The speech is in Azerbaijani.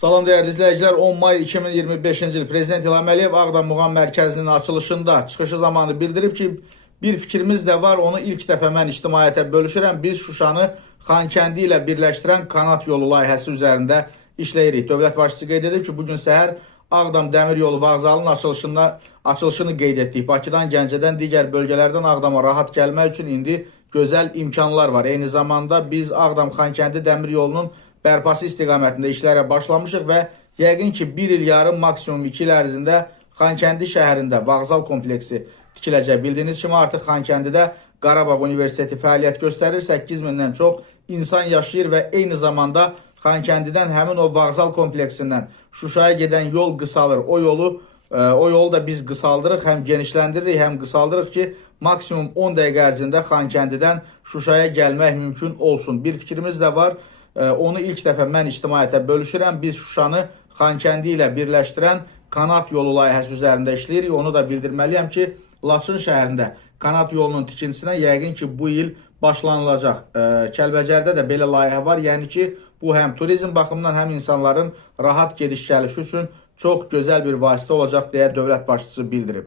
Salam değerli izleyiciler, 10 may 2025-ci il Prezident İlham Əliyev Ağdam Muğam Mərkəzinin açılışında çıxışı zamanı bildirib ki, bir fikrimiz də var, onu ilk dəfə mən ictimaiyyətə bölüşürəm. Biz Şuşanı Xankəndi ilə birləşdirən kanat yolu layihəsi üzərində işləyirik. Dövlət başçısı qeyd edib ki, bugün səhər Ağdam Dəmir Yolu vağzalının açılışını qeyd etdik. Bakıdan, Gəncədən, digər bölgələrdən Ağdama rahat gəlmək üçün indi gözəl imkanlar var. Eyni zamanda biz Ağdam-Xankəndi Dəmir Yolunun bərpası istiqamətində işlərə başlamışıq və yəqin ki, 1 il yarım, maksimum 2 il ərzində Xankəndi şəhərində vağzal kompleksi tikiləcək. Bildiyiniz kimi artıq Xankəndidə Qarabağ Universiteti fəaliyyət göstərir. 8000-dən çox insan yaşayır və eyni zamanda Xankəndidən həmin o vağzal kompleksindən Şuşaya gedən yol qısalır. O yolu da biz qısaldırıq, həm genişləndiririk, həm qısaldırıq ki, maksimum 10 dəqiqə ərzində Xankəndidən Şuşaya gəlmək mümkün olsun. Bir fikrimiz də var. Onu ilk dəfə mən ictimaiyyətə bölüşürəm. Biz Şuşanı Xankəndi ilə birləşdirən kanat yolu layihəsi üzərində işləyirik. Onu da bildirməliyəm ki, Laçın şəhərində kanat yolunun tikintisinə yəqin ki, bu il başlanılacaq. Kəlbəcərdə də belə layihə var. Yəni ki, bu həm turizm baxımından, həm insanların rahat gediş gəlişi üçün çox gözəl bir vasitə olacaq deyə dövlət başçısı bildirib.